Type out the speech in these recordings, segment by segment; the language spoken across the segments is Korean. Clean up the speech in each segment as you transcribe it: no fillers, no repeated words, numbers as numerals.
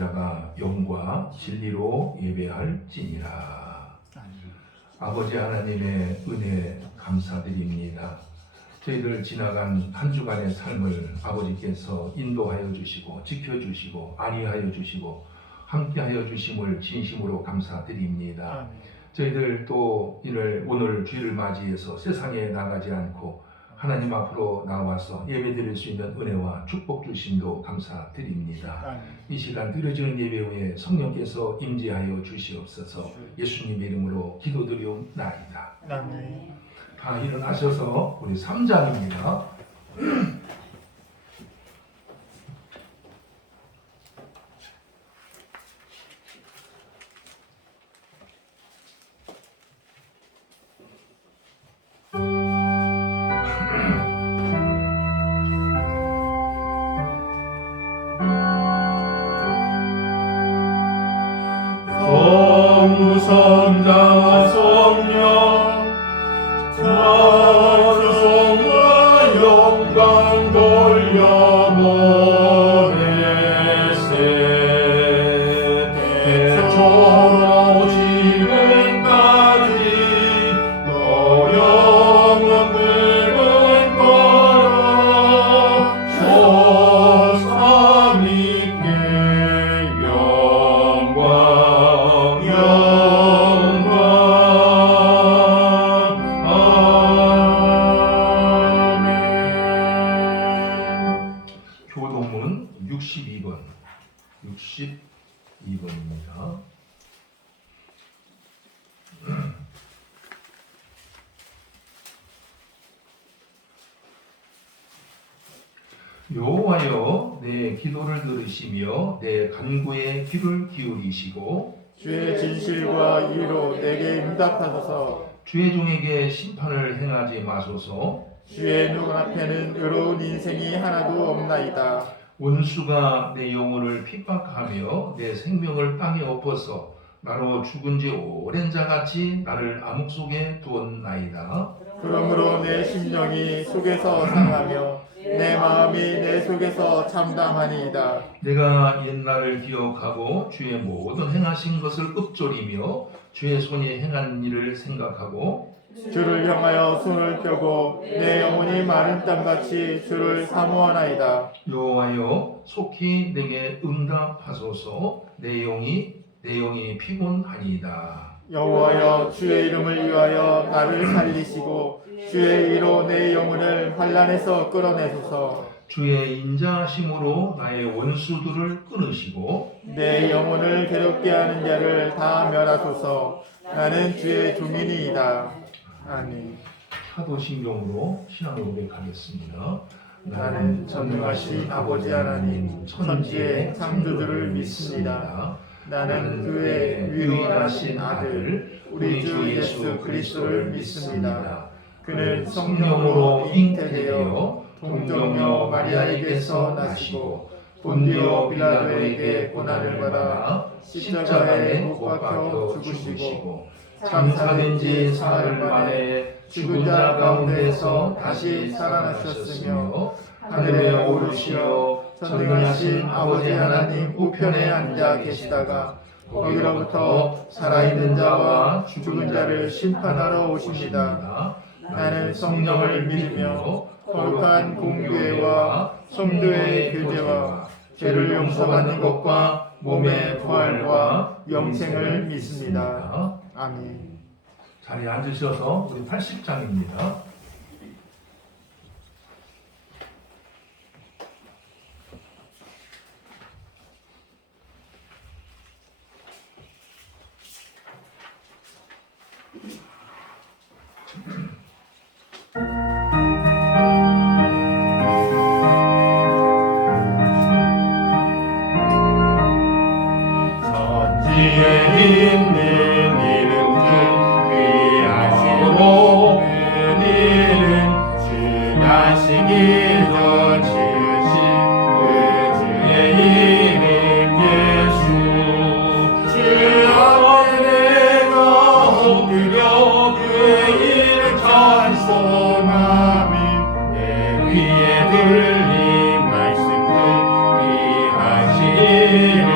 자가 영과 진리로 예배할지니라. 아버지 하나님의 은혜 감사드립니다. 저희들 지나간 한 주간의 삶을 아버지께서 인도하여 주시고 지켜주시고 안위하여 주시고 함께하여 주심을 진심으로 감사드립니다. 저희들 또 오늘 주일을 맞이해서 세상에 나가지 않고 하나님 앞으로 나와서 예배드릴 수 있는 은혜와 축복 주심도 감사드립니다. 이 시간 드려지는 예배 후에 성령께서 임재하여 주시옵소서. 예수님의 이름으로 기도드리옵나이다. 다 일어나셔서 우리 3장입니다. 성자 성령 찬송과 영광 돌려보내세 대초로 지금까지 너 영원 붉은 거라 조삼위께 영광 교동문 62번입니다. 여호와여 내 기도를 들으시며 내 간구에 귀를 기울이시고 주의 진실과 이로 내게 응답하소서. 주의 종에게 심판을 행하지 마소서. 주의 눈 앞에는 의로운 인생이 하나도 없나이다. 원수가 내 영혼을 핍박하며 내 생명을 땅에 엎어서 나로 죽은 지 오랜 자같이 나를 암흑 속에 두었나이다. 그러므로 내 심령이 속에서 상하며 내 마음이 내 속에서 참담하니이다. 내가 옛날을 기억하고 주의 모든 행하신 것을 읊조리며 주의 손이 행한 일을 생각하고 주를 향하여 손을 펴고 내 영혼이 마른 땅같이 주를 사모하나이다. 여호와여 속히 내게 응답하소서. 내 영이 피곤하니이다. 여호와여 주의 이름을 위하여 나를 살리시고 주의 이로 내 영혼을 환난에서 끌어내소서. 주의 인자하심으로 나의 원수들을 끊으시고 내 영혼을 괴롭게 하는 자를 다 멸하소서. 나는 주의 종이니이다. 아멘. 사도신경으로 신앙을 고백하겠습니다. 나는 전능하신 아버지 하나님 천지의 창조주를 믿습니다. 나는 그의 유일하신 아들 우리 주 예수 그리스도를 믿습니다. 그는 성령으로 잉태되어 동정녀 마리아에게서 나시고 본디오 빌라도에게 고난을 받아 십자가에 못 박혀 죽으시고 장사된 지 사흘 만에 죽은 자 가운데서 다시 살아나셨으며 하늘에 오르시어 전능하신 아버지 하나님 우편에 앉아 계시다가 거기로부터 살아있는 자와 죽은 자를 심판하러 오십니다. 나는 성령을 믿으며 거룩한 공교회와 성도의 교제와 죄를 용서받는 것과 몸의 부활과 영생을 믿습니다. 아멘. 자리에 앉으셔서 우리 80장입니다. 천지에 있는 이름 중 귀하시고 그 이름 주나시기 전 지으신 그 주의 이름 예수. 주 앞에 내가 엎드려 그의 이름 찬송하며 내 귀에 들린 말씀 중 귀하신 이름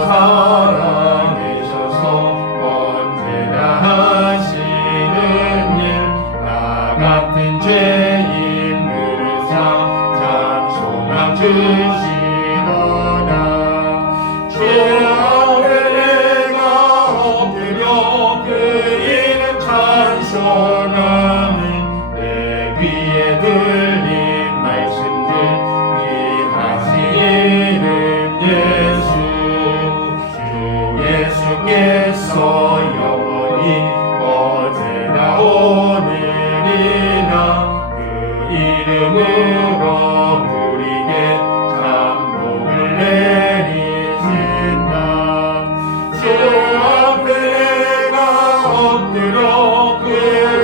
살아계셔서 언제나 하시는 일 나 같은 죄인들을 참 소망 주시도다 주 앞에 내가 엎드려 그 이름 찬송하는 내 귀에 들린 말씀들 위하시는 예수 주 예수께서 영원히 어제나 오늘이나 그 이름으로 우리에게 참 복을 내리신다 주 앞에 내가 엎드려 그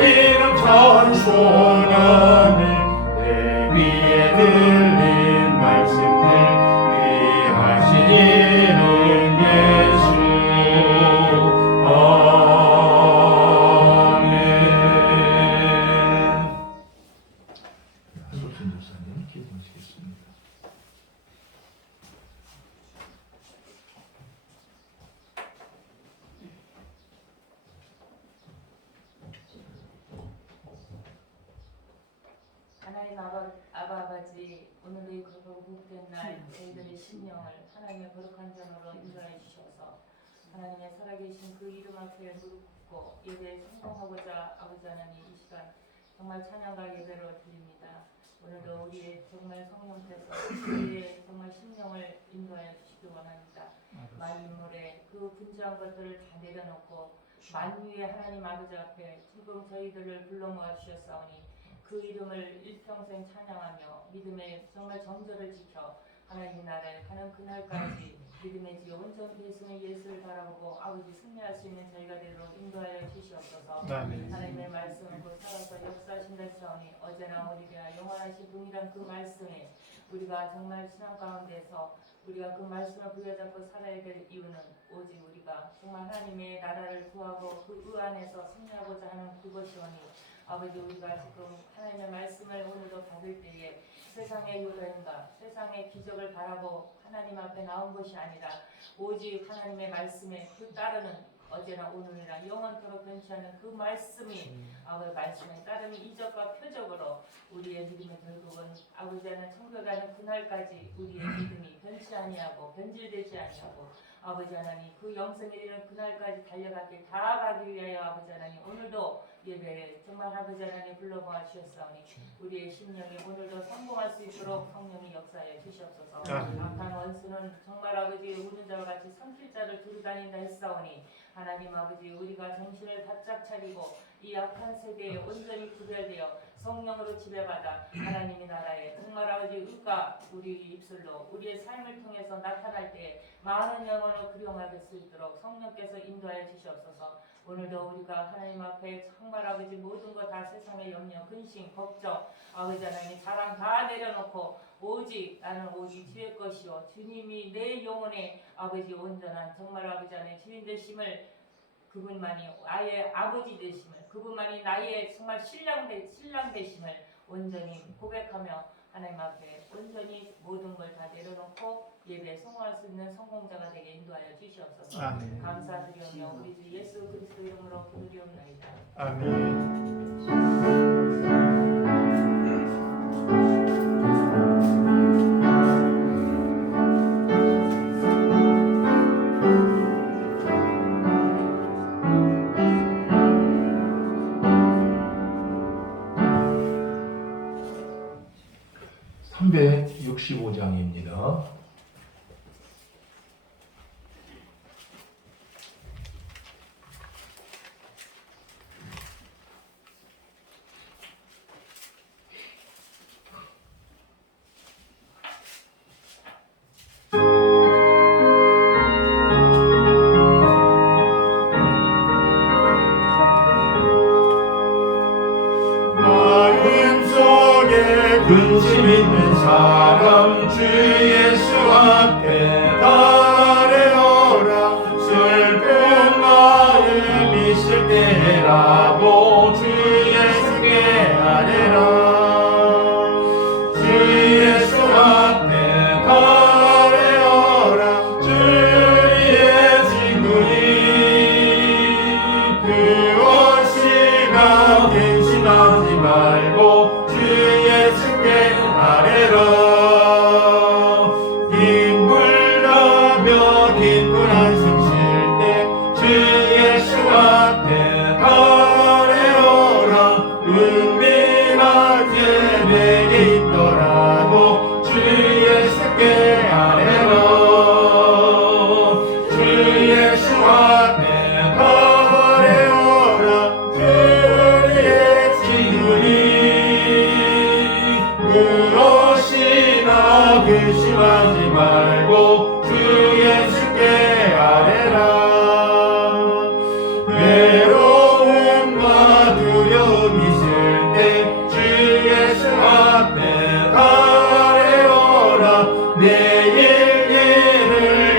이름 찬송하는 내 귀에 들린 말씀들 위하시는 예수 아멘. 소신 목사님 기도하시겠습니다. 하나님 아버지 오늘의 그 복된 날 저희들의 심령을 하나님의 거룩한 전으로 인도해 주셔서 하나님의 살아계신 그 이름 앞에 무릎 꿇고 예배에 성공하고자 아버지 하나님 이 시간 정말 찬양과 예배로 드립니다. 오늘도 우리의 정말 성령께서 우리의 정말 심령을 인도하여 주시기 원합니다. 만물의 그 분주한 것들을 다 내려놓고 만유의 하나님 아버지 앞에 지금 저희들을 불러 모아 주셨사오니 그 이름을 일평생 찬양하며 믿음의 정말 정절을 지켜 하나님 나라에 가는 그날까지 믿음의 지 온전 예수의 예수를 바라보고 아버지 승리할 수 있는 저희가 되도록 인도하여 주시옵소서. 아멘. 하나님의 말씀은 곧 살아서 역사하신다 사오니 어제나 오늘이나 영원하신 분이란 그 말씀에 우리가 정말 신앙 가운데서 우리가 그 말씀을 부여잡고 살아야 될 이유는 오직 우리가 정말 하나님의 나라를 구하고 그 안에서 승리하고자 하는 그것이오니 아버지 우리가 지금 하나님의 말씀을 오늘도 받을 때에 세상의 요령과 세상의 기적을 바라고 하나님 앞에 나온 것이 아니라 오직 하나님의 말씀에 그 따르는 어제나 오늘이나 영원토록 변치 않는 그 말씀이 아버지 말씀에 따르는 이적과 표적으로 우리의 믿음의 결국은 아버지 하나님 천국에 가는 그날까지 우리의 믿음이 변치 아니하고 변질되지 아니하고 아버지 하나님 그 영생에 이르는 그날까지 달려가길 다가기 위하여 아버지 하나님 오늘도 예배에 정말 아버지 하나님 불러모아 주셨사오니 우리의 심령이 오늘도 성공할 수 있도록 성령이 역사해 주시옵소서. 악한 원수는 정말 아버지 우는 자와 같이 삼킬 자를 두루다닌다 했사오니 하나님 아버지 우리가 정신을 바짝 차리고 이 악한 세대에 온전히 구별되어 성령으로 지배받아 하나님의 나라에 정말 아버지 의가 우리 입술로 우리의 삶을 통해서 나타날 때 많은 영혼을 구령하게 수 있도록 성령께서 인도하여 주시옵소서. 오늘도 우리가 하나님 앞에 정말 아버지 모든 것 다 세상의 염려, 근심, 걱정 아버지 하나님 자랑 다 내려놓고 오직 나는 오직 주의 것이요 주님이 내 영혼의 아버지 온전한 정말 아버지 하나님 주인 되심을 그분만이 아예 아버지 되심을 그분만이 나의 정말 신랑 되심을 온전히 고백하며 하나님 앞에 온전히 모든 걸 다 내려놓고 예배에 성공할 수 있는 성공자가 되게 인도하여 주시옵소서. 아멘. 감사드리며 우리 주 예수 그리스도 이름으로 기도리옵나이다. 아멘. (365장입니다) 마음속에 근심 있는 사람 주 예수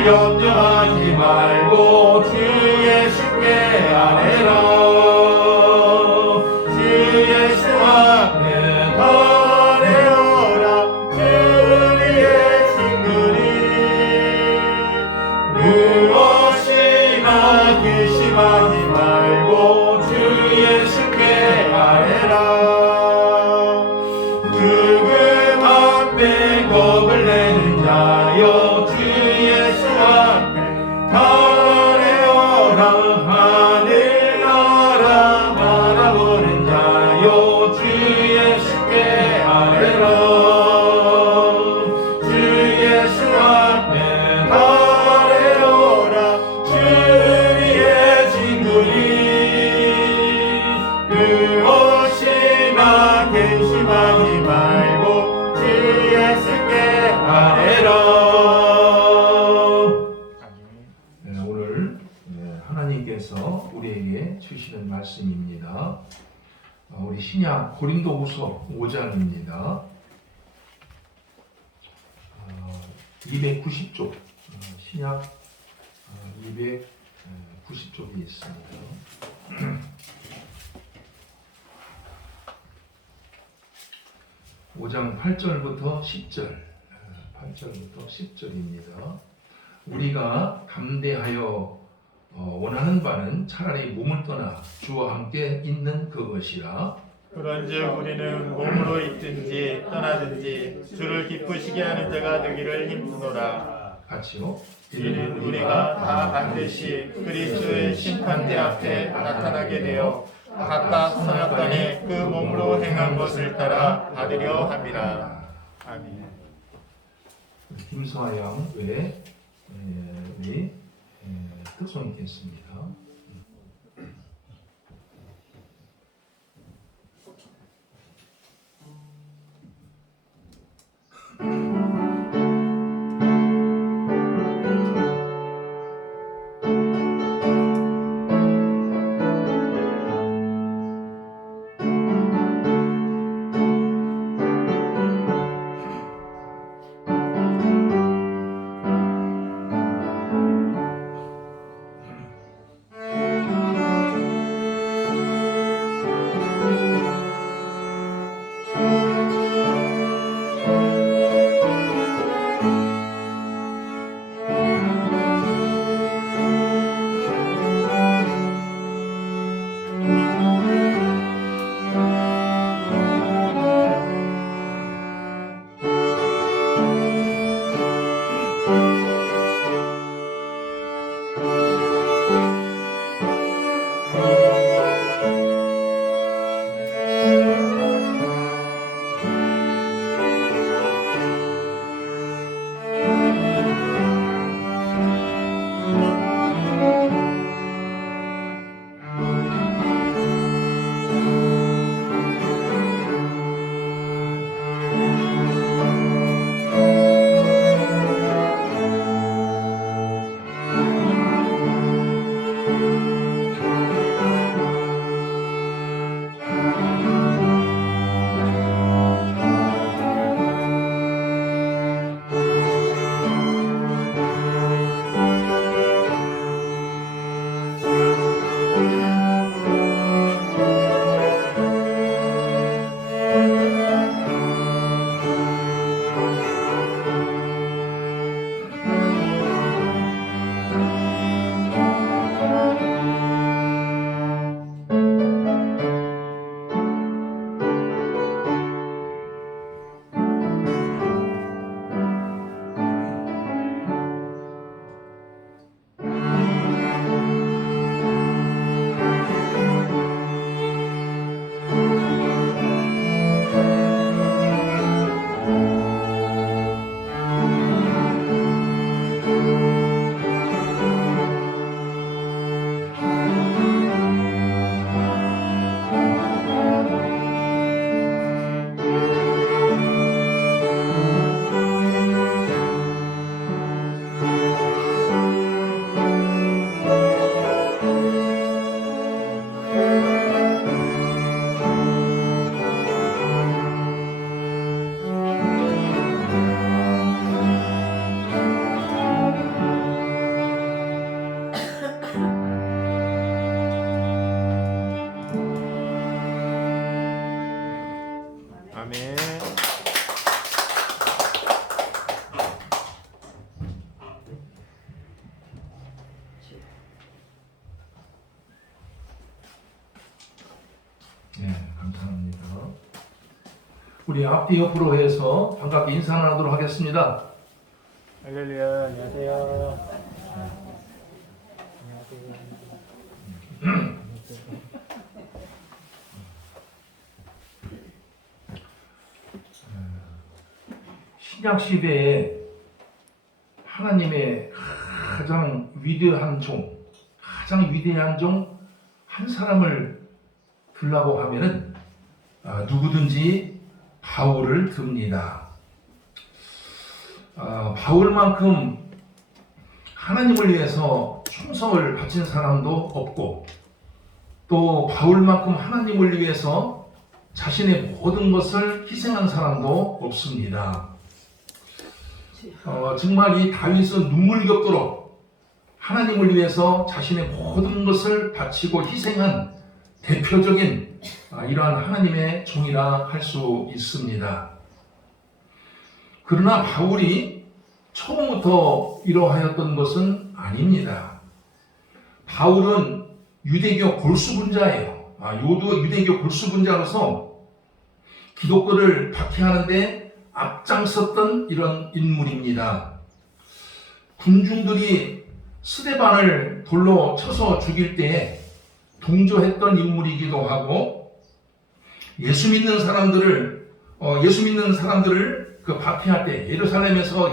염려하지 말고 주 예수께 아뢰라. 주 예수 앞에 아뢰어라. 주 우리의 친구니 무엇이나 근심하지 말고 주 예수께 아뢰라. 죽음 앞에 겁을 내는 자여 주 예수 앞에 아뢰어라. 하늘 나라 바라보는 자여 주 예수께 아뢰라. 주 예수 앞에 아뢰어라. 주 우리의 친구니 무엇이나 근심하지 말고 주 예수께 아뢰라. 네, 오늘 하나님께서 우리에게 주시는 말씀입니다. 우리 신약 고린도후서 5장입니다. 290쪽 신약 290쪽이 있습니다. 5장 8절부터 10절, 8절부터 10절입니다. 우리가 감대하여 원하는 바는 차라리 몸을 떠나 주와 함께 있는 그것이라. 그런즉 우리는 몸으로 있든지 떠나든지 주를 기쁘시게 하는 자가 되기를 힘쓰노라. 같이요. 이는 우리가 다 반드시 그리스도의 심판대 앞에 나타나게 되어 각각 선악간에 그 몸으로 행한 것을 따라 받으려 함이라. 아멘. 김서아 양 외에 우리 특송있겠습니다. 우리 앞뒤 옆으로 해서 반갑게 인사를 하도록 하겠습니다. 할렐루야. 안녕하세요. 신약 시대에 하나님의 가장 위대한 종, 가장 위대한 종 한 사람을 들라고 하면은 누구든지 바울을 듭니다. 바울만큼 하나님을 위해서 충성을 바친 사람도 없고, 또 바울만큼 하나님을 위해서 자신의 모든 것을 희생한 사람도 없습니다. 정말 이 다윗은 눈물겹도록 하나님을 위해서 자신의 모든 것을 바치고 희생한 대표적인 이러한 하나님의 종이라 할 수 있습니다. 그러나 바울이 처음부터 이러하였던 것은 아닙니다. 바울은 유대교 골수분자예요. 유대교 골수분자로서 기독교를 박해하는데 앞장섰던 이런 인물입니다. 군중들이 스데반을 돌로 쳐서 죽일 때에 동조했던 인물이기도 하고, 예수 믿는 사람들을 그 박해할 때 예루살렘에서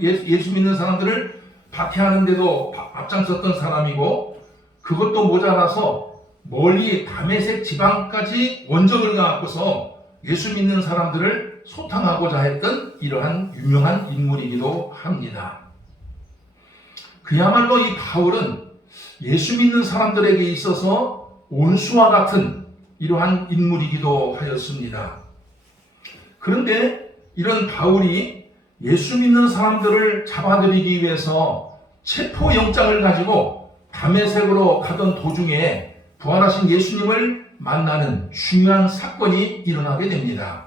예수 믿는 사람들을 박해하는데도 앞장섰던 사람이고, 그것도 모자라서 멀리 다메섹 지방까지 원정을 가고서 예수 믿는 사람들을 소탕하고자 했던 이러한 유명한 인물이기도 합니다. 그야말로 이 바울은 예수 믿는 사람들에게 있어서 원수와 같은 이러한 인물이기도 하였습니다. 그런데 이런 바울이 예수 믿는 사람들을 잡아들이기 위해서 체포영장을 가지고 다메섹으로 가던 도중에 부활하신 예수님을 만나는 중요한 사건이 일어나게 됩니다.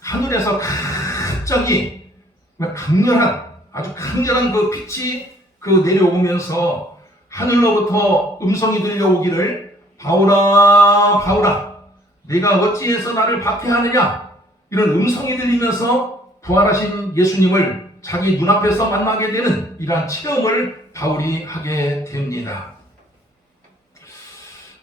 하늘에서 갑자기 아주 강렬한 그 빛이 내려오면서 하늘로부터 음성이 들려오기를, 바울아 바울아 네가 어찌해서 나를 박해하느냐, 이런 음성이 들리면서 부활하신 예수님을 자기 눈앞에서 만나게 되는 이러한 체험을 바울이 하게 됩니다.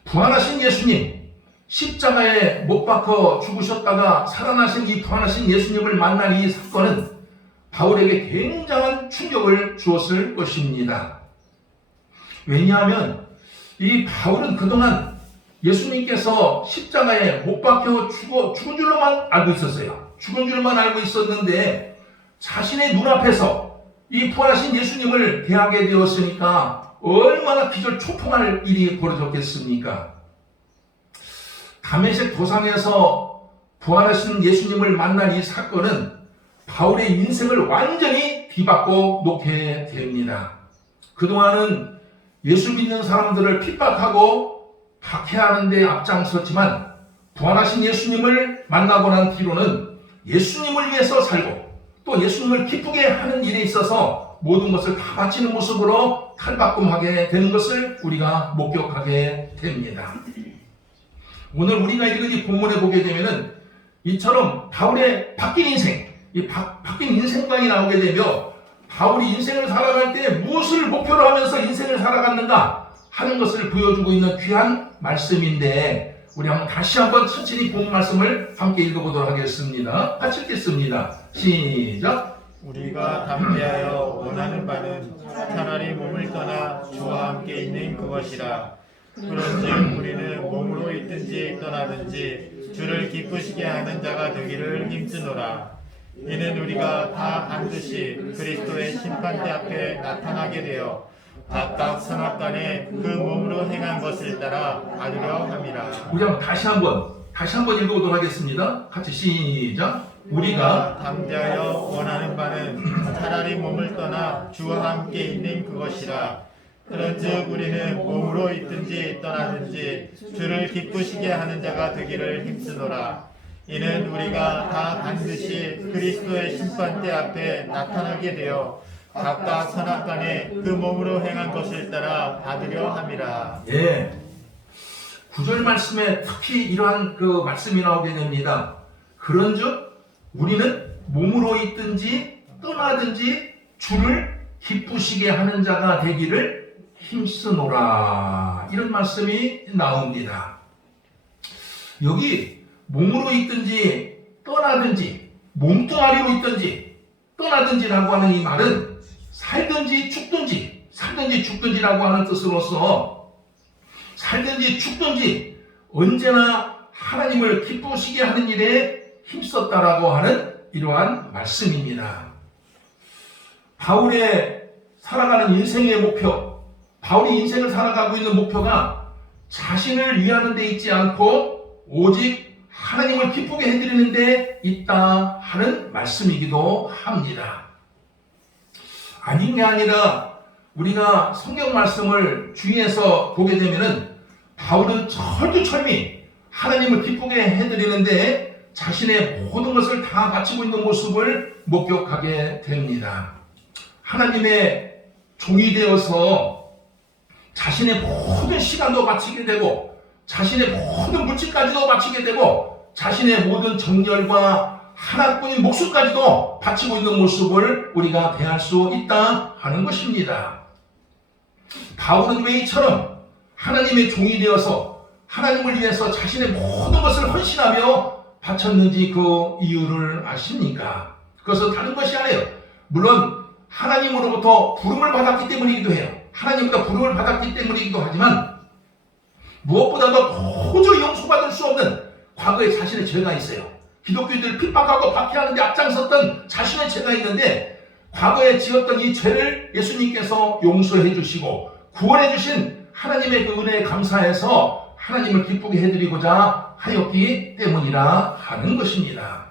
부활하신 예수님, 십자가에 못 박혀 죽으셨다가 살아나신 이 부활하신 예수님을 만난 이 사건은 바울에게 굉장한 충격을 주었을 것입니다. 왜냐하면 이 바울은 그동안 예수님께서 십자가에 못 박혀 죽은 줄로만 알고 있었어요. 죽은 줄만 알고 있었는데 자신의 눈앞에서 이 부활하신 예수님을 대하게 되었으니까 얼마나 기절초풍할 일이 벌어졌겠습니까? 다메섹 도상에서 부활하신 예수님을 만난 이 사건은 바울의 인생을 완전히 뒤바꿔 놓게 됩니다. 그동안은 예수 믿는 사람들을 핍박하고 박해하는 데 앞장섰지만, 부활하신 예수님을 만나고 난 뒤로는 예수님을 위해서 살고 또 예수님을 기쁘게 하는 일에 있어서 모든 것을 다 바치는 모습으로 칼바꿈하게 되는 것을 우리가 목격하게 됩니다. 오늘 우리가 읽은 이 본문에 보게 되면은 이처럼 바울의 바뀐 인생, 이 바뀐 인생관이 나오게 되며, 바울이 인생을 살아갈 때 무엇을 목표로 하면서 인생을 살아갔는가 하는 것을 보여주고 있는 귀한 말씀인데, 우리 다시 한번 천천히 본 말씀을 함께 읽어보도록 하겠습니다. 같이 읽겠습니다. 시작. 우리가 담대하여 원하는 바는 차라리 몸을 떠나 주와 함께 있는 그것이라. 그런즉 우리는 몸으로 있든지 떠나든지 주를 기쁘시게 하는 자가 되기를 힘쓰노라. 이는 우리가 다 반드시 그리스도의 심판대 앞에 나타나게 되어 각각 선악간에 그 몸으로 행한 것을 따라 받으려 함이라. 우리 다시 한번 읽어보도록 하겠습니다. 같이 시작. 우리가 담대하여 원하는 바는 차라리 몸을 떠나 주와 함께 있는 그것이라. 그런즉 우리는 몸으로 있든지 떠나든지 주를 기쁘시게 하는 자가 되기를 힘쓰노라. 이는 우리가 다 반드시 그리스도의 심판대 앞에 나타나게 되어 각각 선악간에 그 몸으로 행한 것을 따라 받으려 함이라. 예, 9절 말씀에 특히 이러한 그 말씀이 나오게 됩니다. 그런즉 우리는 몸으로 있든지 떠나든지 주를 기쁘시게 하는 자가 되기를 힘쓰노라. 이런 말씀이 나옵니다. 여기 몸으로 있든지 떠나든지 몸뚱아리로 있든지 떠나든지라고 하는 이 말은 살든지 죽든지라고 하는 뜻으로서 살든지 죽든지 언제나 하나님을 기쁘시게 하는 일에 힘썼다라고 하는 이러한 말씀입니다. 바울의 살아가는 인생의 목표, 바울이 인생을 살아가고 있는 목표가 자신을 위하는 데 있지 않고 오직 하나님을 기쁘게 해드리는 데 있다 하는 말씀이기도 합니다. 아닌 게 아니라 우리가 성경 말씀을 주위에서 보게 되면은 바울은 철두철미 하나님을 기쁘게 해드리는데 자신의 모든 것을 다 바치고 있는 모습을 목격하게 됩니다. 하나님의 종이 되어서 자신의 모든 시간도 바치게 되고 자신의 모든 물질까지도 바치게 되고 자신의 모든 정열과 하나뿐인 목숨까지도 바치고 있는 모습을 우리가 대할 수 있다 하는 것입니다. 바울은 왜 이처럼 하나님의 종이 되어서 하나님을 위해서 자신의 모든 것을 헌신하며 바쳤는지 그 이유를 아십니까? 그것은 다른 것이 아니에요. 물론 하나님으로부터 부름을 받았기 때문이기도 해요. 하나님보다 부름을 받았기 때문이기도 하지만 무엇보다도 도저히 용서받을 수 없는 과거에 자신의 죄가 있어요. 기독교인들을 핍박하고 박해하는 데 앞장섰던 자신의 죄가 있는데 과거에 지었던 이 죄를 예수님께서 용서해 주시고 구원해 주신 하나님의 그 은혜에 감사해서 하나님을 기쁘게 해드리고자 하였기 때문이라 하는 것입니다.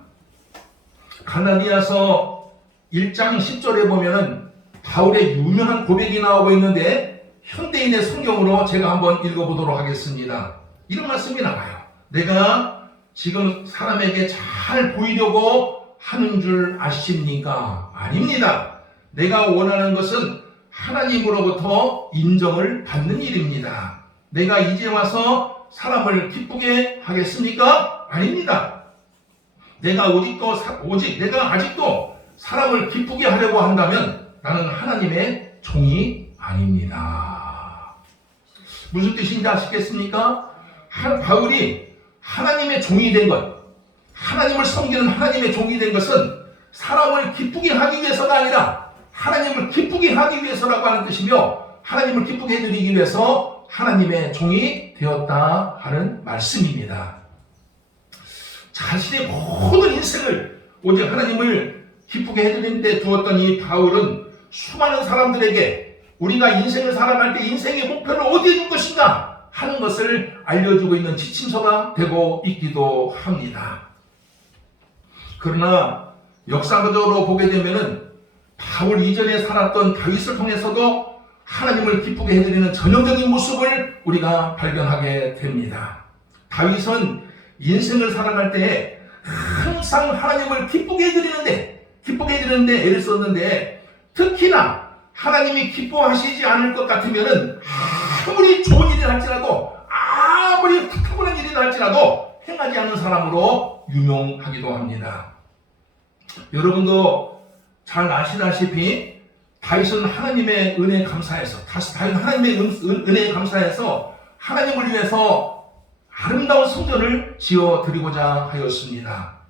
갈라디아서 1장 10절에 보면은 바울의 유명한 고백이 나오고 있는데 현대인의 성경으로 제가 한번 읽어보도록 하겠습니다. 이런 말씀이 나와요. 내가 지금 사람에게 잘 보이려고 하는 줄 아십니까? 아닙니다. 내가 원하는 것은 하나님으로부터 인정을 받는 일입니다. 내가 이제 와서 사람을 기쁘게 하겠습니까? 아닙니다. 내가 내가 아직도 사람을 기쁘게 하려고 한다면 나는 하나님의 종이 아닙니다. 무슨 뜻인지 아시겠습니까? 바울이 하나님의 종이 된 것, 하나님을 섬기는 하나님의 종이 된 것은 사람을 기쁘게 하기 위해서가 아니라 하나님을 기쁘게 하기 위해서라고 하는 뜻이며 하나님을 기쁘게 해드리기 위해서 하나님의 종이 되었다 하는 말씀입니다. 자신의 모든 인생을 오직 하나님을 기쁘게 해드리는 데 두었던 이 바울은 수많은 사람들에게 우리가 인생을 살아갈 때 인생의 목표를 어디에 둔 것인가 하는 것을 알려주고 있는 지침서가 되고 있기도 합니다. 그러나 역사적으로 보게 되면은 바울 이전에 살았던 다윗을 통해서도 하나님을 기쁘게 해드리는 전형적인 모습을 우리가 발견하게 됩니다. 다윗은 인생을 살아갈 때에 항상 하나님을 기쁘게 해드리는데 애를 썼는데 특히나 하나님이 기뻐하시지 않을 것 같으면은 아무리 좋은 일이 할지라도 아무리 탁월한 일이 할지라도 행하지 않는 사람으로 유명하기도 합니다. 여러분도 잘 아시다시피 다윗은 하나님의 은혜에 감사해서 은혜에 감사해서 하나님을 위해서 아름다운 성전을 지어드리고자 하였습니다.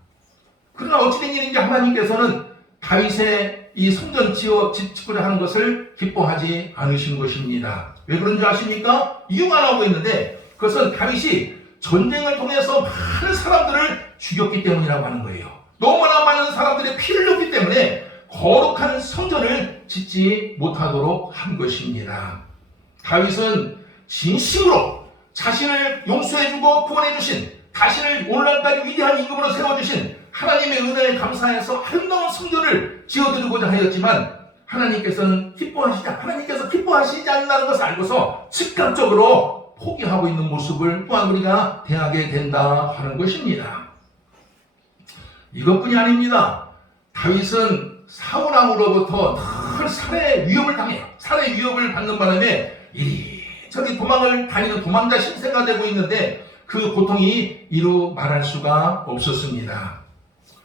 그러나 어찌된 일인지 하나님께서는 다윗의 이 성전 짓고자 하는 것을 기뻐하지 않으신 것입니다. 왜 그런지 아십니까? 이유가 나오고 있는데 그것은 다윗이 전쟁을 통해서 많은 사람들을 죽였기 때문이라고 하는 거예요. 너무나 많은 사람들의 피를 흘렸기 때문에 거룩한 성전을 짓지 못하도록 한 것입니다. 다윗은 진심으로 자신을 용서해주고 구원해주신, 자신을 오늘날까지 위대한 임금으로 세워주신 하나님의 은혜에 감사해서 아름다운 성전을 지어드리고자 하였지만 하나님께서 기뻐하시지 않는다는 것을 알고서 즉각적으로 포기하고 있는 모습을 또한 우리가 대하게 된다 하는 것입니다. 이것뿐이 아닙니다. 다윗은 사울왕으로부터 늘 살해 위협을 당해요. 살해 위협을 받는 바람에 이리저리 도망을 다니는 도망자 신세가 되고 있는데 그 고통이 이루 말할 수가 없었습니다.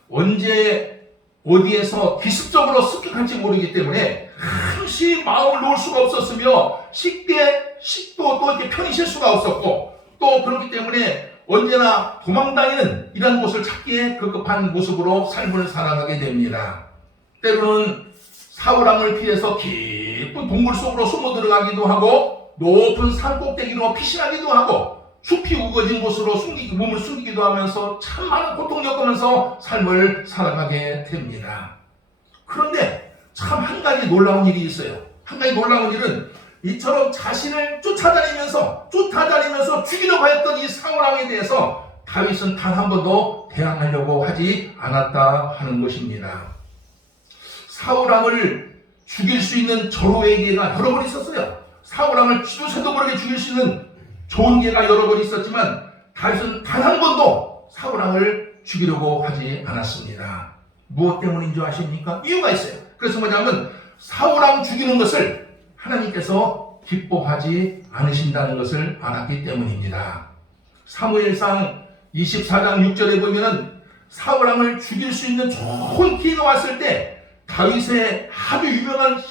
언제 어디에서 기습적으로 습격할지 모르기 때문에 한시 마음을 놓을 수가 없었으며 쉽게 식도 또 이렇게 편히 쉴 수가 없었고, 또 그렇기 때문에 언제나 도망다니는 이런 곳을 찾기에 급급한 모습으로 삶을 살아가게 됩니다. 때로는 사울왕을 피해서 깊은 동굴 속으로 숨어 들어가기도 하고, 높은 산 꼭대기로 피신하기도 하고, 숲이 우거진 곳으로 몸을 숨기기도 하면서 참 많은 고통을 겪으면서 삶을 살아가게 됩니다. 그런데 참 한 가지 놀라운 일이 있어요. 한 가지 놀라운 일은 이처럼 자신을 쫓아다니면서 죽이려고 했던 이 사울왕에 대해서 다윗은 단 한 번도 대항하려고 하지 않았다 하는 것입니다. 사울왕을 죽일 수 있는 절호의 기회가 여러 번 있었어요. 사울왕을 주새도 모르게 죽일 수 있는 좋은 기회가 여러 번 있었지만 다윗은 단 한 번도 사울왕을 죽이려고 하지 않았습니다. 무엇 때문인 줄 아십니까? 이유가 있어요. 그래서 뭐냐면 사울왕 죽이는 것을 하나님께서 기뻐하지 않으신다는 것을 알았기 때문입니다. 사무엘상 24장 6절에 보면은 사울왕을 죽일 수 있는 좋은 기회가 왔을 때 다윗의 아주 유명한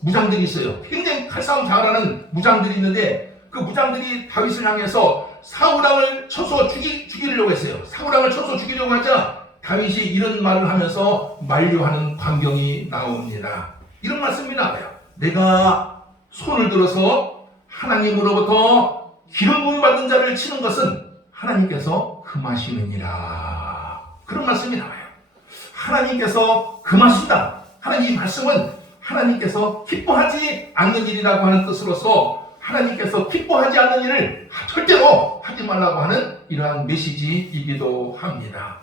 무장들이 있어요. 굉장히 칼싸움 잘하는 무장들이 있는데, 그 무장들이 다윗을 향해서 사울왕을 쳐서 죽이려고 했어요. 사울왕을 쳐서 죽이려고 하자 다윗이 이런 말을 하면서 만류하는 광경이 나옵니다. 이런 말씀이 나와요. 내가 손을 들어서 하나님으로부터 기름 부음 받은 자를 치는 것은 하나님께서 금하시느니라. 그런 말씀이 나와요. 하나님께서 금하신다. 하나님 이 말씀은 하나님께서 기뻐하지 않는 일이라고 하는 뜻으로서 하나님께서 기뻐하지 않는 일을 절대로 하지 말라고 하는 이러한 메시지이기도 합니다.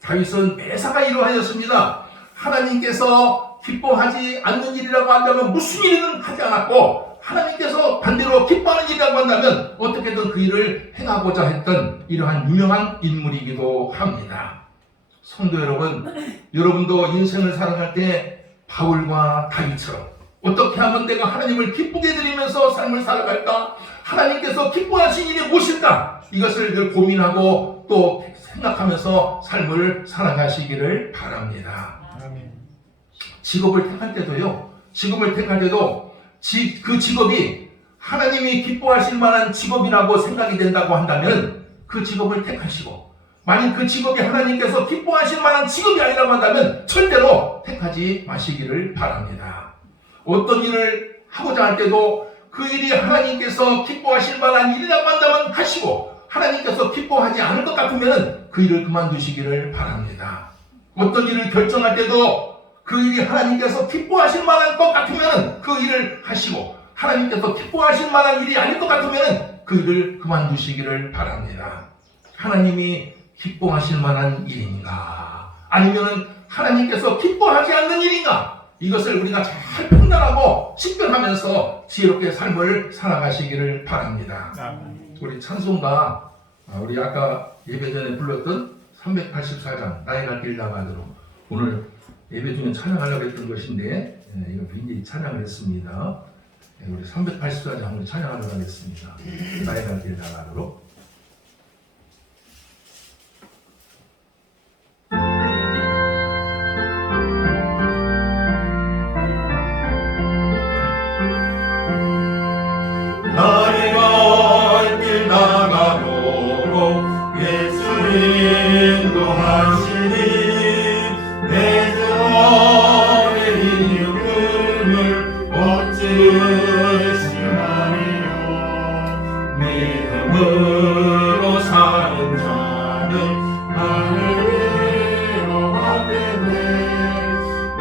다윗은 매사가 이러하였습니다. 하나님께서 기뻐하지 않는 일이라고 한다면 무슨 일은 하지 않았고, 하나님께서 반대로 기뻐하는 일이라고 한다면 어떻게든 그 일을 행하고자 했던 이러한 유명한 인물이기도 합니다. 성도 여러분, 여러분도 인생을 살아갈 때 바울과 다윗처럼 어떻게 하면 내가 하나님을 기쁘게 해드리면서 삶을 살아갈까? 하나님께서 기뻐하신 일이 무엇일까? 이것을 늘 고민하고 또 생각하면서 삶을 살아가시기를 바랍니다. 직업을 택할 때도요, 그 직업이 하나님이 기뻐하실 만한 직업이라고 생각이 된다고 한다면 그 직업을 택하시고, 만약 그 직업이 하나님께서 기뻐하실 만한 직업이 아니라고 한다면 절대로 택하지 마시기를 바랍니다. 어떤 일을 하고자 할 때도 그 일이 하나님께서 기뻐하실 만한 일이라고 한다면 하시고, 하나님께서 기뻐하지 않을 것 같으면 그 일을 그만두시기를 바랍니다. 어떤 일을 결정할 때도 그 일이 하나님께서 기뻐하실 만한 것 같으면 그 일을 하시고, 하나님께서 기뻐하실 만한 일이 아닐 것 같으면 그 일을 그만두시기를 바랍니다. 하나님이 기뻐하실 만한 일인가? 아니면 하나님께서 기뻐하지 않는 일인가? 이것을 우리가 잘 판단하고 식별하면서 지혜롭게 삶을 살아가시기를 바랍니다. 우리 찬송가, 우리 아까 예배 전에 불렀던 384장 나의 갈 길 나가도록, 오늘 예배 중에 찬양하려고 했던 것인데 이거 굉장히 찬양을 했습니다. 우리 384장 한번 찬양하도록 하겠습니다. 나의 갈 길 나가도록. 나의 갈 길 나가도록 예수 인도하시니 내 주의 이름을 어찌시하리요. 믿음으로 사는 자는 나를 위로하겠네.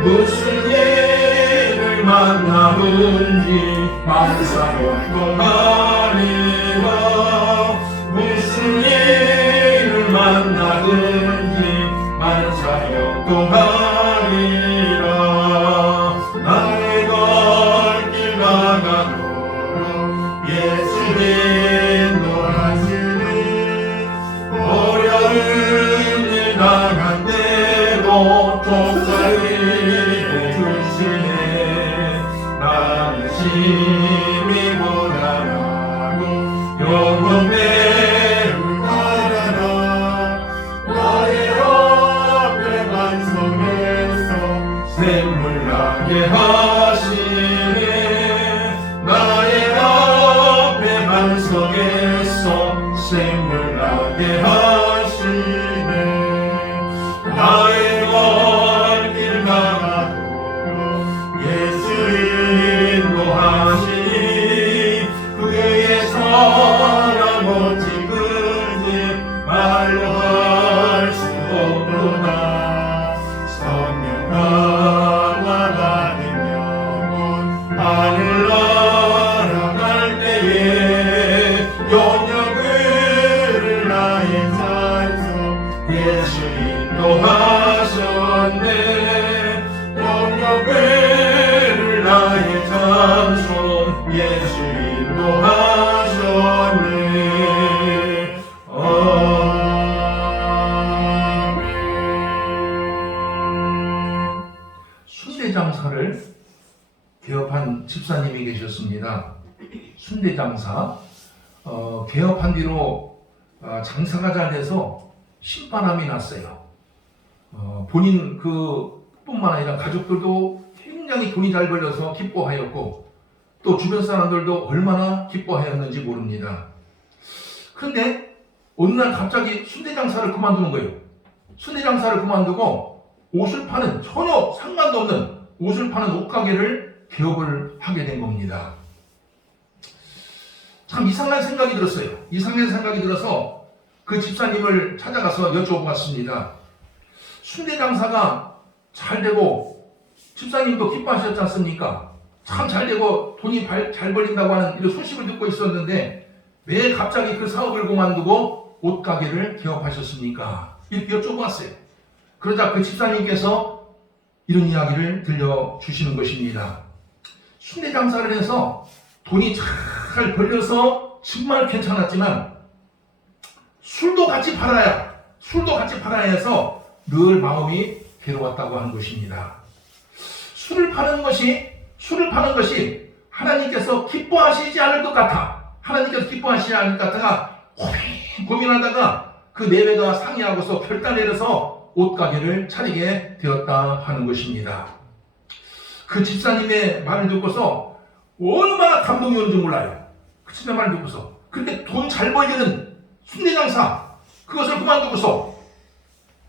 무슨 일을 만나든지 만사형도 하리라. 무슨 일을 만나든지 만사형도 하리라. 나의 갈 길 나가도록 예수 인도하시니 어려운 일 당한 때도 독사히 해주시네. 나는 심히 고난하고 영원히 가라라. 나의 나게 하시네. 나의 앞에 반석에서 샘물 나게 하시네. 나의 갈 길 가도록 예수 인도하시니 그의 사랑 어찌 그지 말로 할 수 없도다. 성령 강화 받은 영혼 하늘 날아갈 때에 영역을 나의 찬송 예수 인도하셨네. 영역을 나의 찬송 예수 인도하셨네. 아멘. 순대장사를 개업한 집사님이 계셨습니다. 순대장사 개업한 뒤로 장사가 잘 돼서 신바람이 났어요. 본인 뿐만 아니라 가족들도 굉장히 돈이 잘 벌려서 기뻐하였고 또 주변 사람들도 얼마나 기뻐하였는지 모릅니다. 그런데 어느 날 갑자기 순대장사를 그만두는 거예요. 순대장사를 그만두고 옷을 파는, 전혀 상관도 없는 옷을 파는 옷가게를 개업을 하게 된 겁니다. 참 이상한 생각이 들었어요. 이상한 생각이 들어서 그 집사님을 찾아가서 여쭤봤습니다. 순대장사가 잘 되고 집사님도 기뻐하셨지 않습니까? 참 잘 되고 돈이 잘 벌린다고 하는 이런 소식을 듣고 있었는데 왜 갑자기 그 사업을 그만두고 옷가게를 개업하셨습니까? 이렇게 여쭤봤어요. 그러자 그 집사님께서 이런 이야기를 들려주시는 것입니다. 순대장사를 해서 돈이 잘 벌려서 정말 괜찮았지만 술도 같이 팔아야 해서 늘 마음이 괴로웠다고 하는 것입니다. 술을 파는 것이 하나님께서 기뻐하시지 않을 것 같아. 하나님께서 기뻐하시지 않을 것 같아가 고민하다가 그 내외가 상의하고서 결단 내려서 옷가게를 차리게 되었다 하는 것입니다. 그 집사님의 말을 듣고서 얼마나 감동이 오는지 몰라요. 그 집사님 말을 듣고서. 그런데 돈 잘 벌리는 순대장사 그것을 그만두고서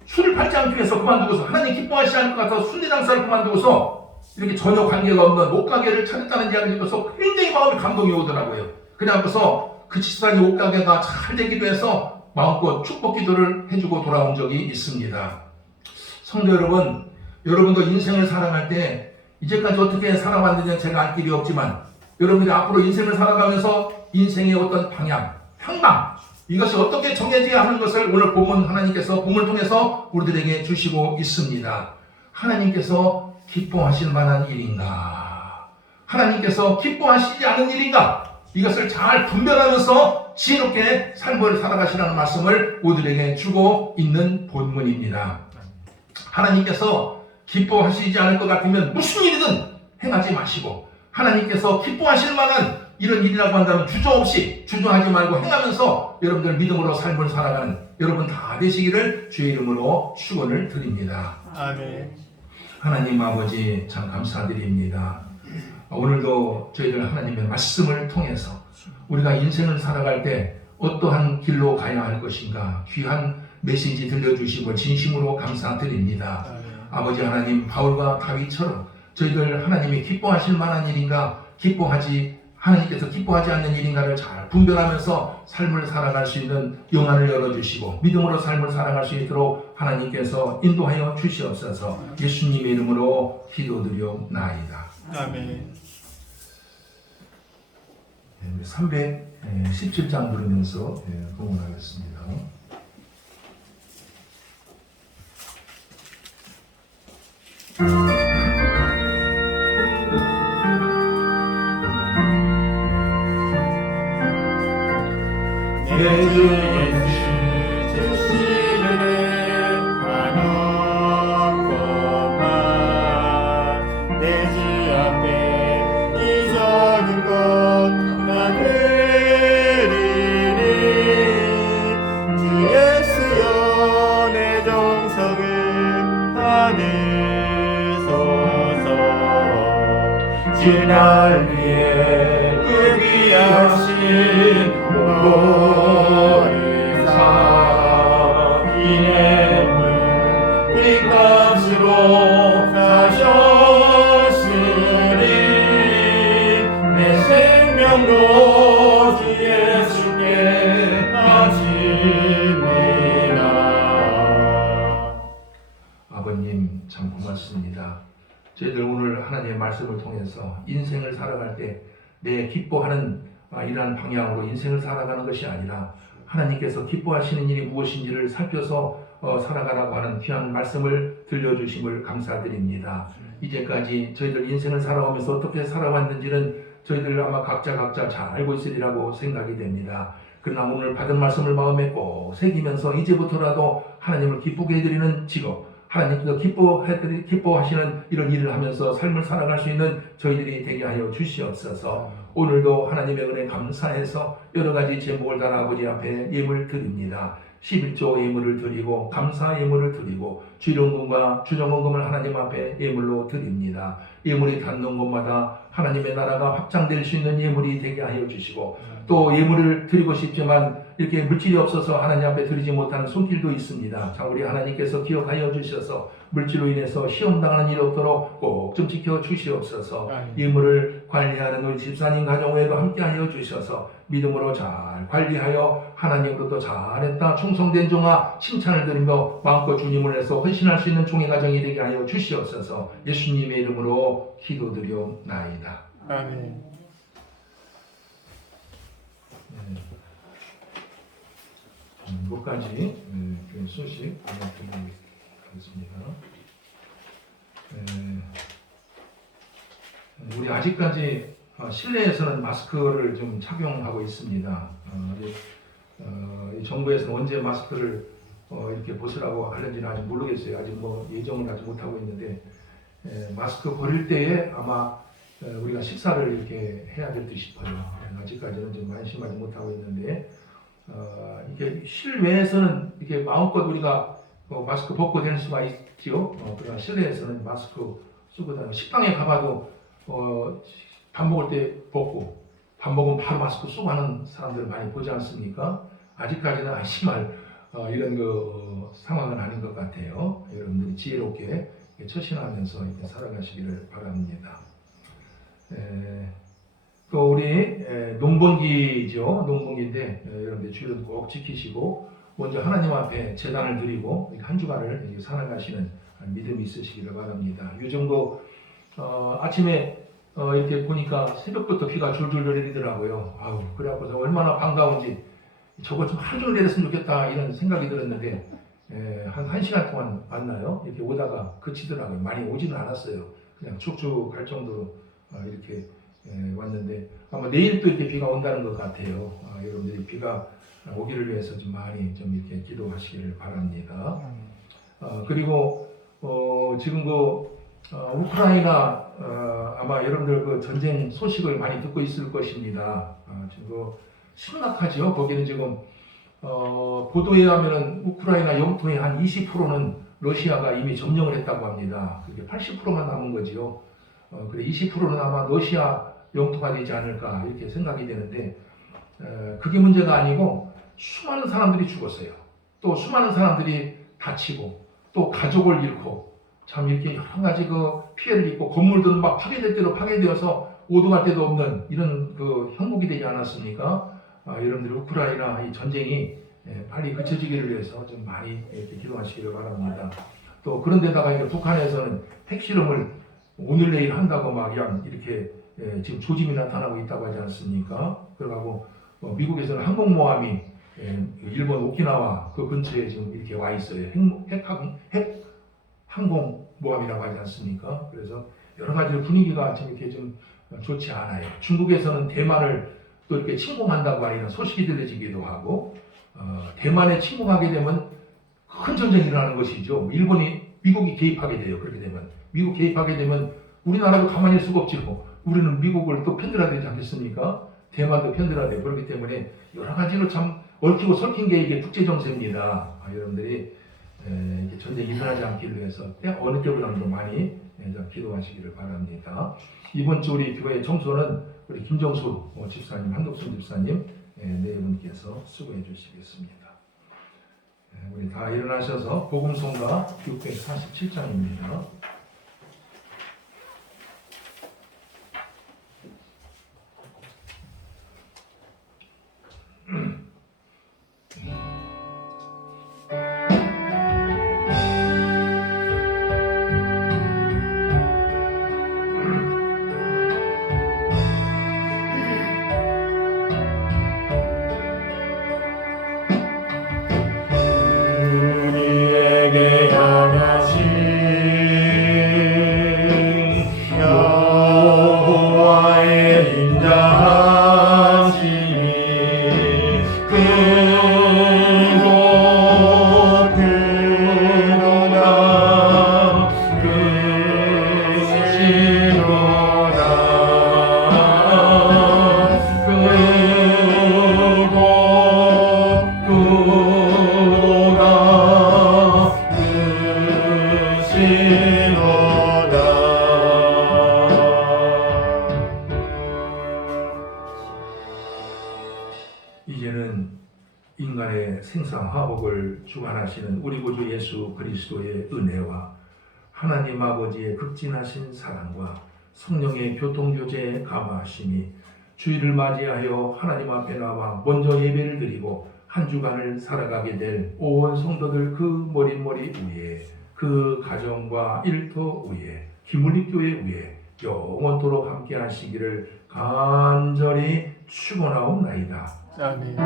술을 팔지 않기 위해서 그만두고서 하나님 기뻐하시지 않을 것 같아서 순대장사를 그만두고서 이렇게 전혀 관계가 없는 옷가게를 차렸다는 이야기를 듣고서 굉장히 마음에 감동이 오더라고요. 그래서 그 집사님 옷가게가 잘 되기도 해서 마음껏 축복 기도를 해주고 돌아온 적이 있습니다. 성도 여러분, 여러분도 인생을 살아갈 때 이제까지 어떻게 살아왔는지 제가 알 길이 없지만 여러분들이 앞으로 인생을 살아가면서 인생의 어떤 방향, 향방 이것이 어떻게 정해져야 하는 것을 오늘 본문을 통해서 우리들에게 주시고 있습니다. 하나님께서 기뻐하실 만한 일인가? 하나님께서 기뻐하시지 않은 일인가? 이것을 잘 분별하면서 지혜롭게 삶을 살아가시라는 말씀을 우리들에게 주고 있는 본문입니다. 하나님께서 기뻐하시지 않을 것 같으면 무슨 일이든 행하지 마시고 하나님께서 기뻐하실 만한 이런 일이라고 한다면 주저하지 말고 행하면서 여러분들 믿음으로 삶을 살아가는 여러분 다 되시기를 주의 이름으로 축원을 드립니다. 아멘. 하나님 아버지 참 감사드립니다. 오늘도 저희들 하나님의 말씀을 통해서 우리가 인생을 살아갈 때 어떠한 길로 가야 할 것인가 귀한 메시지 들려주시고 진심으로 감사드립니다. 아버지 하나님 바울과 다윗처럼 저희들 하나님이 기뻐하실 만한 일인가 하나님께서 기뻐하지 않는 일인가를 잘 분별하면서 삶을 살아갈 수 있는 영안을 열어주시고 믿음으로 삶을 살아갈 수 있도록 하나님께서 인도하여 주시옵소서. 예수님의 이름으로 기도드려나이다. 아멘. 317장 부르면서 봉헌하겠습니다. 내 주의 주시는 하나뿐만 내 주 앞에 이 작은 것 난 드리니 주 예수여 내 정성을 받으소서. 오직 날 위해 그 귀하신 보혜사 이내는 우리 값으로 사셨으니 내 생명도 주 예수께 바칩니다. 아버님 참 고맙습니다. 저희들 오늘 하나님의 말씀을 통해서 인생을 살아갈 때 내 기뻐하는 이러한 방향으로 인생을 살아가는 것이 아니라 하나님께서 기뻐하시는 일이 무엇인지를 살펴서 살아가라고 하는 귀한 말씀을 들려주심을 감사드립니다. 이제까지 저희들 인생을 살아오면서 어떻게 살아왔는지는 저희들 아마 각자 잘 알고 있으리라고 생각이 됩니다. 그러나 오늘 받은 말씀을 마음에 꼭 새기면서 이제부터라도 하나님을 기쁘게 해드리는 직업, 하나님께서 기뻐하시는 이런 일을 하면서 삶을 살아갈 수 있는 저희들이 되게 하여 주시옵소서. 오늘도 하나님의 은혜 감사해서 여러 가지 제목을 달아 아버지 앞에 예물 드립니다. 11조 예물을 드리고 감사 예물을 드리고 주일원금과 주정원금을 하나님 앞에 예물로 드립니다. 예물이 닿는 곳마다 하나님의 나라가 확장될 수 있는 예물이 되게 하여 주시고 또 예물을 드리고 싶지만 이렇게 물질이 없어서 하나님 앞에 드리지 못하는 손길도 있습니다. 자, 우리 하나님께서 기억하여 주셔서 물질로 인해서 시험당하는 일이 없도록 꼭 좀 지켜 주시옵소서. 예물을 관리하는 우리 집사님 가정에도 함께하여 주셔서 믿음으로 잘 관리하여 하나님으로부터 잘했다 충성된 종아 칭찬을 드리며 마음껏 주님을 위해서 헌신할 수 있는 종의 가정이 되게 하여 주시옵소서. 예수님의 이름으로 기도드려나이다. 아멘. 이것까지 소식 드리겠습니다. 우리 아직까지 실내에서는 마스크를 좀 착용하고 있습니다. 이 정부에서는 언제 마스크를 이렇게 벗으라고 하는지는 아직 모르겠어요. 아직 뭐 예정을 하지 못하고 있는데 마스크 버릴 때에 아마 우리가 식사를 이렇게 해야 될 듯 싶어요. 아직까지는 좀 안심하지 못하고 있는데 이게 실외에서는 이렇게 마음껏 우리가 마스크 벗고 다닐 수가 있죠. 그러나 실내에서는 마스크 쓰고 다니고 식당에 가봐도 밥 먹을 때 벗고 밥 먹으면 바로 마스크 쓰고 하는 사람들 많이 보지 않습니까? 아직까지는 안심할 이런 상황은 아닌 것 같아요. 여러분들이 지혜롭게 처신하면서 이렇게 살아가시기를 바랍니다. 또 우리 농번기죠. 농번기인데 여러분들 주일은 꼭 지키시고 먼저 하나님 앞에 제단을 드리고 한 주간을 살아가시는 믿음이 있으시기를 바랍니다. 이 정도 아침에 이렇게 보니까 새벽부터 비가 줄줄 내리더라고요. 그래갖고서 얼마나 반가운지 저거 좀 하루 종일 내렸으면 좋겠다 이런 생각이 들었는데 한 1시간 동안 왔나요? 이렇게 오다가 그치더라고요. 많이 오지는 않았어요. 그냥 쭉쭉 갈 정도로 이렇게 왔는데 아마 내일 또 이렇게 비가 온다는 것 같아요. 여러분들이 비가 오기를 위해서 좀 많이 좀 이렇게 기도하시기를 바랍니다. 그리고 지금 우크라이나 아마 여러분들 그 전쟁 소식을 많이 듣고 있을 것입니다. 지금 심각하죠. 거기는 지금 보도에 의하면은 우크라이나 영토의 한 20%는 러시아가 이미 점령을 했다고 합니다. 그게 80%만 남은 거지요. 그래 20%는 아마 러시아 영토가 되지 않을까 이렇게 생각이 되는데 그게 문제가 아니고 수많은 사람들이 죽었어요. 또 수많은 사람들이 다치고 또 가족을 잃고 참 이렇게 여러 가지 피해를 입고 건물들은 막 파괴될 대로 파괴되어서 오도갈 데도 없는 이런 형국이 되지 않았습니까? 여러분들 우크라이나 이 전쟁이 빨리 그쳐지기를 위해서 좀 많이 이렇게 기도하시기를 바랍니다. 또 그런데다가 이제 북한에서는 핵실험을 오늘 내일 한다고 막 그냥 이렇게 지금 조짐이 나타나고 있다고 하지 않습니까? 그러고 미국에서는 항공모함이 일본 오키나와 그 근처에 지금 이렇게 와 있어요. 핵 항공모함이라고 하지 않습니까? 그래서 여러 가지 분위기가 좀 이렇게 좀 좋지 않아요. 중국에서는 대만을 또 이렇게 침공한다고 하는 소식이 들려지기도 하고 대만에 침공하게 되면 큰 전쟁이 일어나는 것이죠. 미국이 개입하게 돼요. 그렇게 되면 미국 개입하게 되면 우리나라도 가만히 있을 수가 없죠. 우리는 미국을 또 편들어야 되지 않겠습니까? 대만도 편들어야 돼요. 그렇기 때문에 여러 가지로 참 얽히고 설킨 게 이게 국제 정세입니다. 여러분들이 이렇게 전쟁이 일어나지 않기를 위해서 어느 때보다도 많이 좀 기도하시기를 바랍니다. 이번 주 우리 교회 청소는 우리 김정수 집사님, 한독순 집사님 네 분께서 수고해 주시겠습니다. 우리 다 일어나셔서 복음성가 647장입니다. 우리에게 향하신 여호와의 인자하심이 크고 크도다 크시도다 크고 크도다 크시도다. 이제는 인간의 생사화복을 주관하시는 우리 구주 예수 그리스도의 은혜와 하나님 아버지의 극진하신 사랑과 성령의 교통교제의 감화하심이 주일을 맞이하여 하나님 앞에 나와 먼저 예배를 드리고 한 주간을 살아가게 될 온 성도들 그 머릿머리 위에 그 가정과 일터 위에 기물리교회 위에 영원토록 함께 하시기를 간절히 축원하옵나이다. 아멘.